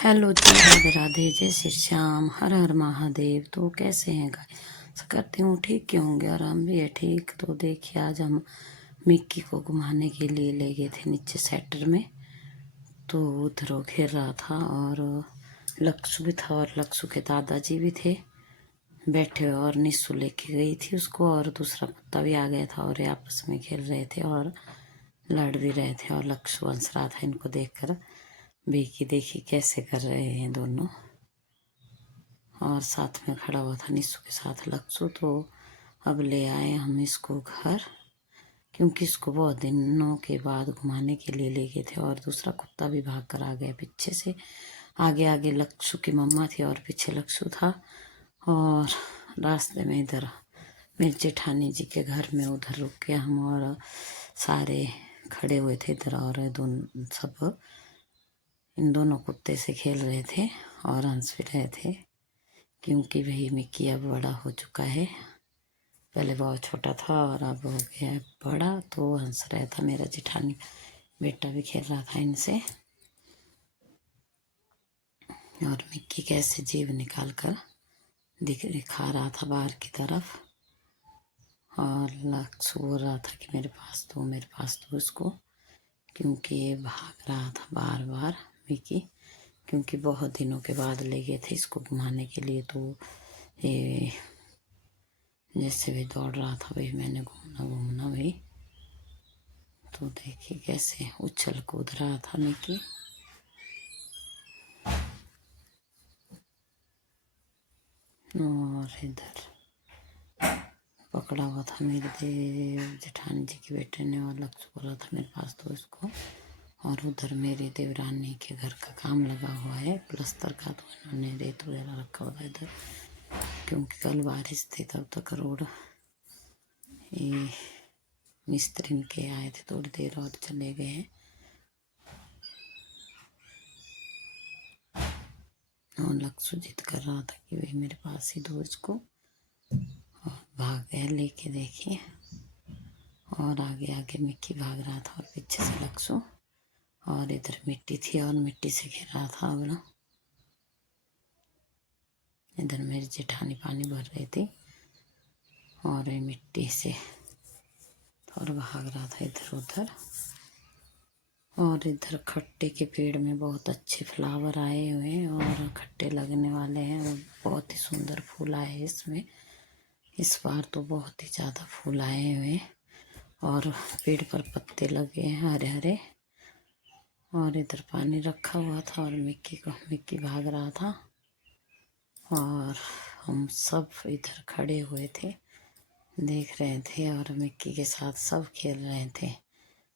Hello जी, राधे राधे, जय श्री श्याम, हर हर महादेव। तो कैसे हैं गाइस? करती हूँ ठीक क्यों होंगे, और हम भी है ठीक। तो देखिए, आज हम मिक्की को घुमाने के लिए ले गए थे नीचे सेक्टर में। तो उधर वो खेल रहा था और लक्ष्य भी था और लक्ष्य के दादाजी भी थे बैठे हुए, और निस्सू लेके गई थी उसको, और दूसरा कुत्ता भी आ गया था और ये आपस में खेल रहे थे और लड़ भी रहे थे। और लक्ष्य हंस रहा था इनको देखकर बेकी देखी कैसे कर रहे हैं दोनों, और साथ में खड़ा हुआ था निस्सू के साथ लक्ष्य। तो अब ले आए हम इसको घर, क्योंकि इसको बहुत दिनों के बाद घुमाने के लिए ले गए थे। और दूसरा कुत्ता भी भाग कर आ गया पीछे से। आगे आगे लक्ष्य की मम्मा थी और पीछे लक्ष्य था। और रास्ते में इधर मेरी जेठानी जी के घर में उधर रुक के हम और सारे खड़े हुए थे इधर, और दोनों सब इन दोनों कुत्ते से खेल रहे थे और हंस भी रहे थे, क्योंकि वही मिक्की अब बड़ा हो चुका है। पहले बहुत छोटा था और अब हो गया है बड़ा। तो हंस रहा था, मेरा जेठानी बेटा भी खेल रहा था इनसे, और मिक्की कैसे जीभ निकाल कर दिखा रहा था बाहर की तरफ। और लक्ष्य बोल रहा था कि मेरे पास दो, मेरे पास दो इसको, क्योंकि ये भाग रहा था बार बार मिक्की, क्योंकि बहुत दिनों के बाद ले गए थे इसको घुमाने के लिए। तो ये जैसे भी दौड़ रहा था वही मैंने घूमना घूमना वही। तो देखिए कैसे उछल कूद रहा था मिक्की। और इधर पकड़ा हुआ था मेरे देव जेठानी जी के बेटे ने, और लक्ष्य बोला था मेरे पास तो इसको। और उधर मेरी देवरानी के घर का काम लगा हुआ है प्लस्तर का, तो इन्होंने रेत वगैरह रखा हुआ था इधर, क्योंकि कल बारिश थी तब तक रोड ये मिस्त्री के आए थे, थोड़ी देर और चले गए हैं। और लक्ष्य जिद कर रहा था कि भाई मेरे पास ही दो इसको, और भाग गया लेके देखिए। और आगे आगे मिक्की भाग रहा था और पीछे से लक्ष्य, और इधर मिट्टी थी और मिट्टी से घेर रहा था। अब ना इधर मेरी जेठानी पानी भर रही थी और ये मिट्टी से और भाग रहा था इधर उधर। और इधर खट्टे के पेड़ में बहुत अच्छे फ्लावर आए हुए हैं और खट्टे लगने वाले हैं, और बहुत ही सुंदर फूल आए हैं इसमें। इस बार तो बहुत ही ज़्यादा फूल आए हुए हैं और पेड़ पर पत्ते लगे हैं हरे हरे। और इधर पानी रखा हुआ था और मिक्की भाग रहा था, और हम सब इधर खड़े हुए थे देख रहे थे, और मिक्की के साथ सब खेल रहे थे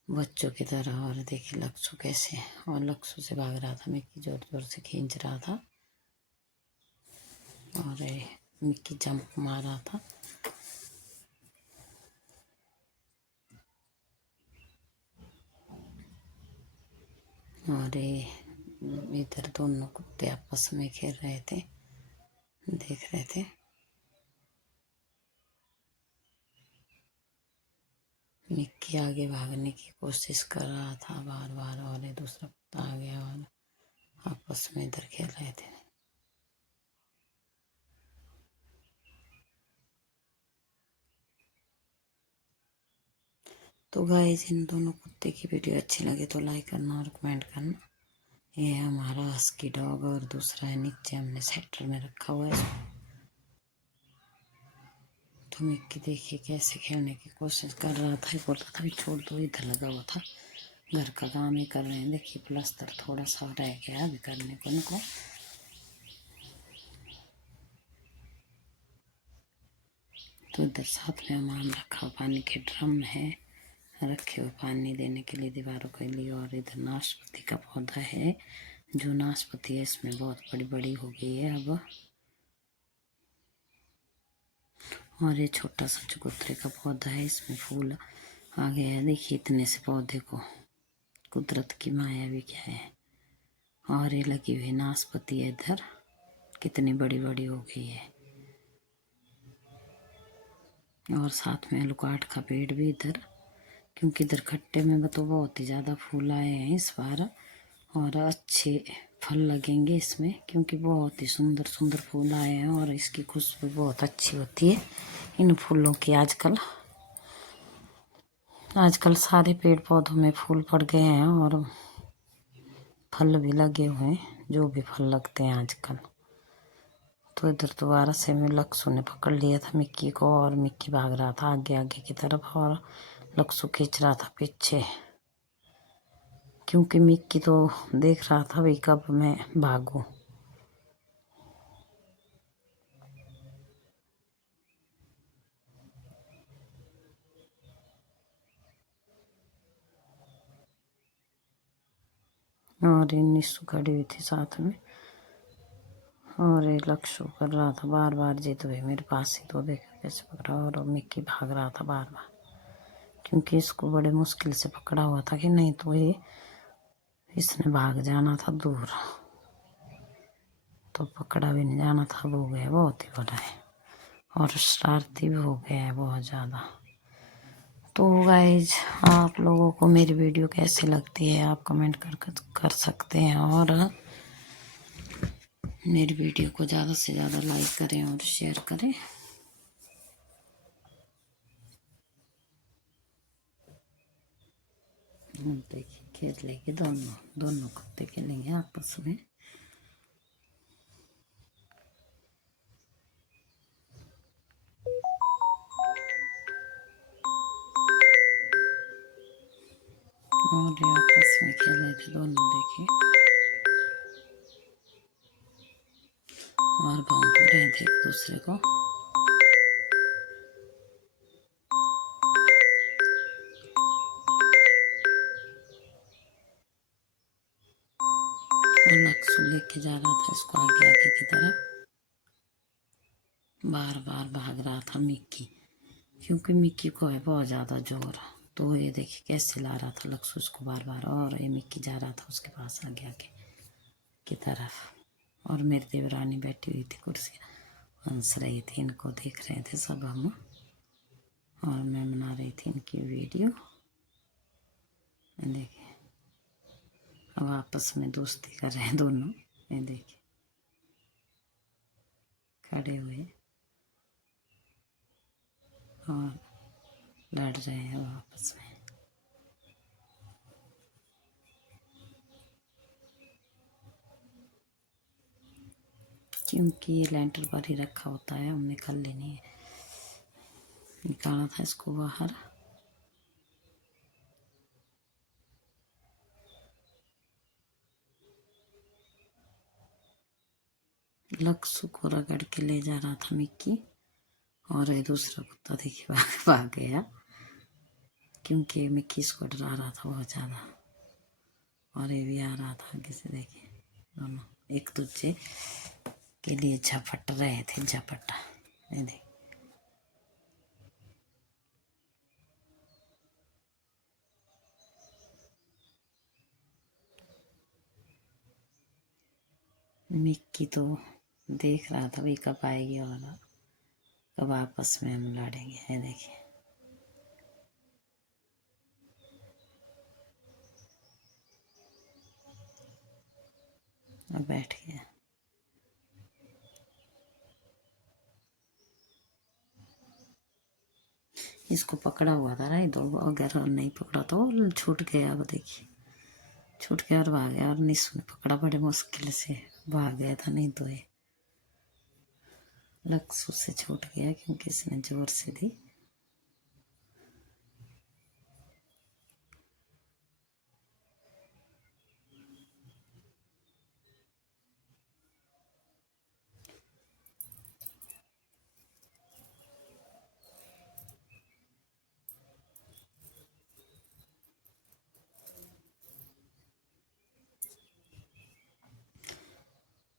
बच्चों की तरह। और देखिए लक्ष्य कैसे, और लक्ष्य से भाग रहा था मिक्की, जोर जोर से खींच रहा था, और मिक्की जंप मार रहा था। और इधर दोनों कुत्ते आपस में खेल रहे थे, देख रहे थे। मिक्की आगे भागने की कोशिश कर रहा था बार बार, और ये दूसरा कुत्ता आ गया और आपस में इधर खेल रहे थे। तो गाइस, इन दोनों कुत्ते की वीडियो अच्छी लगे तो लाइक करना और कमेंट करना। ये है हमारा हस्की डॉग, और दूसरा है नीचे हमने सेक्टर में रखा हुआ है। तो मिक्की देखिए कैसे खेलने की कोशिश कर रहा था, बोल रहा था छोड़ दो, इधर लगा हुआ था। घर का काम ही कर रहे हैं, देखिए प्लास्टर थोड़ा सा रह गया अभी करने को इनको। तो इधर साथ में हमारा रखा पानी के ड्रम है रखे हुए पानी देने के लिए दीवारों के लिए। और इधर नाशपाती का पौधा है, जो नाशपाती है इसमें बहुत बड़ी बड़ी हो गई है अब। और ये छोटा सा चकोतरे का पौधा है, इसमें फूल आ गया है। देखिए इतने से पौधे को कुदरत की माया भी क्या है। और ये लगी हुई नाशपाती है इधर, कितनी बड़ी बड़ी हो गई है। और साथ में लुकाट का पेड़ भी इधर, क्योंकि इधर खट्टे में तो बहुत ही ज़्यादा फूल आए हैं इस बार, और अच्छे फल लगेंगे इसमें, क्योंकि बहुत ही सुंदर सुंदर फूल आए हैं और इसकी खुशबू बहुत अच्छी होती है इन फूलों की। आजकल सारे पेड़ पौधों में फूल पड़ गए हैं और फल भी लगे हुए हैं, जो भी फल लगते हैं आजकल। तो इधर दोबारा से मैं लक्ष्य ने पकड़ लिया था मिक्की को, और मिक्की भाग रहा था आगे आगे की तरफ और लक्ष्य खींच रहा था पीछे, क्योंकि मिक्की तो देख रहा था भाई कब मैं भागूं। और ये निस्सू खड़ी हुई थी साथ में, और ये लक्ष्य कर रहा था बार बार जिद हुई मेरे पास ही, तो देखो कैसे पकड़ा। और मिक्की भाग रहा था बार बार, क्योंकि इसको बड़े मुश्किल से पकड़ा हुआ था, कि नहीं तो ये इसने भाग जाना था दूर, तो पकड़ा भी नहीं जाना था। वो गया बहुत ही बड़ा है और शरारती भी हो गया है बहुत ज़्यादा। तो गाइज, आप लोगों को मेरी वीडियो कैसी लगती है आप कमेंट कर सकते हैं, और मेरी वीडियो को ज़्यादा से ज़्यादा लाइक करें और शेयर करें। देखिए खेल लेंगे दोनों दोनों कुत्ते खेलेंगे आपस में। और ये आपस में खेल रहे थे दोनों, देखिए, और भौंक रहे थे एक दूसरे को। और लक्ष्य लेके जा रहा था इसको आगे आगे की तरफ, बार बार भाग रहा था मिक्की, क्योंकि मिक्की को है बहुत ज़्यादा जोर। तो ये देखिए कैसे ला रहा था लक्ष्य उसको बार बार, और ये मिक्की जा रहा था उसके पास आगे आगे की तरफ। और मेरी देवरानी बैठी हुई थी कुर्सी, हंस रही थी, इनको देख रहे थे सब हम, और मैं बना रही थी इनकी वीडियो। देखिए अब आपस में दोस्ती कर रहे हैं दोनों, ये देखिए खड़े हुए और लड़ रहे हैं आपस में। क्योंकि ये लेंटर पर ही रखा होता है, हमने कल लेनी है, निकाला था इसको बाहर। लक्ष्य को रगड़ के ले जा रहा था मिक्की, और ये दूसरा कुत्ता देखिए भाग गया, क्योंकि मिक्की इसको डरा रहा था बहुत ज़्यादा। और ये भी आ रहा था आगे से, देखिए दोनों एक दूसरे के लिए झपट रहे थे, झपट। ये देखिए मिक्की तो देख रहा था भाई कब आएगी और कब आपस में हम लड़ेंगे। है देखिए अब बैठ गया। इसको पकड़ा हुआ था ना, तो अगर नहीं पकड़ा तो छूट गया। अब देखिए छूट गया और भाग गया, और निस्सू ने पकड़ा बड़े मुश्किल से, भाग गया था, नहीं तो ये लक्ष्य से छूट गया क्योंकि इसने जोर से दी।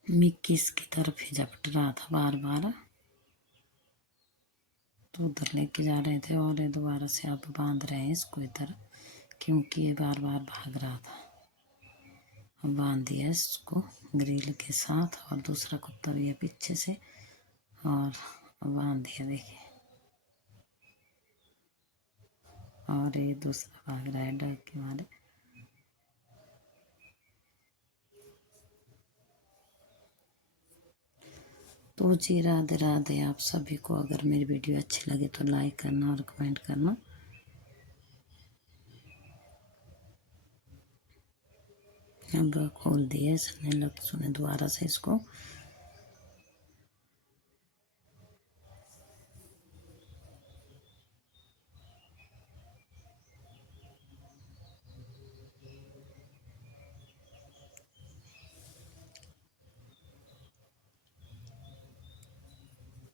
मिक्की इसकी तरफ ही झपट रहा था बार बार, तो उधर लेके जा रहे थे, और ये दोबारा से अब बांध रहे हैं इसको इधर, क्योंकि ये बार बार भाग रहा था। अब बांध दिया इसको ग्रिल के साथ, और दूसरा कुत्ता भी है पीछे से, और अब बांध दिया देखिए। और ये दूसरा भाग रहा है डर के मारे। तो जी राधे राधे आप सभी को। अगर मेरी वीडियो अच्छी लगे तो लाइक करना और कमेंट करना। अब खोल दिए सन्ने लग सुने दोबारा से इसको।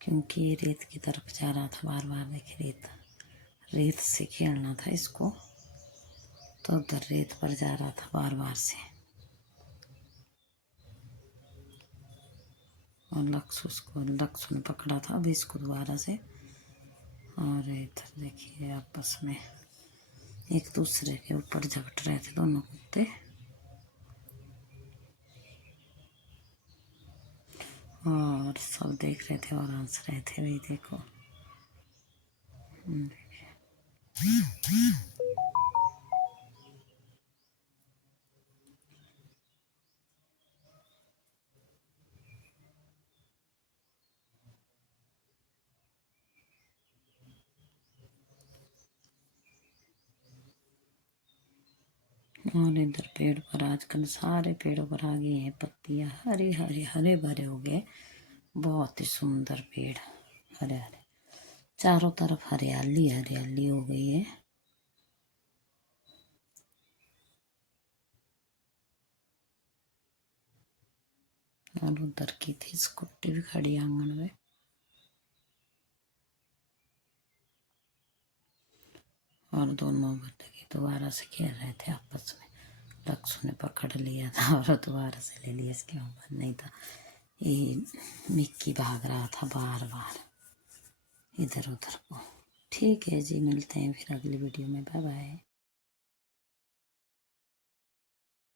क्योंकि ये रेत की तरफ जा रहा था बार बार। देखिए रेत से खेलना था इसको, तो उधर रेत पर जा रहा था बार बार से। और लक्ष्य ने पकड़ा था अभी इसको दोबारा से। और इधर देखिए आपस में एक दूसरे के ऊपर झपट रहे थे दोनों कुत्ते। और सब देख रहे थे और हंस रहे थे। वही देखो। और इधर पेड़ पर आजकल सारे पेड़ों पर आ गई हैं पत्तियां। हरे हरे हरे भरे हो गए। बहुत ही सुंदर पेड़, हरे हरे चारों तरफ हरियाली हरियाली हो गई है। और उधर की थी स्कूटी भी खड़ी आंगन में। और दोनों बच्चे दोबारा से खेल रहे थे आपस में। लक्ष्य ने पकड़ लिया था और दोबारा से ले लिया। इसके ऊपर नहीं था। ये मिक्की भाग रहा था बार बार इधर उधर को। ठीक है जी, मिलते हैं फिर अगली वीडियो में। Bye bye.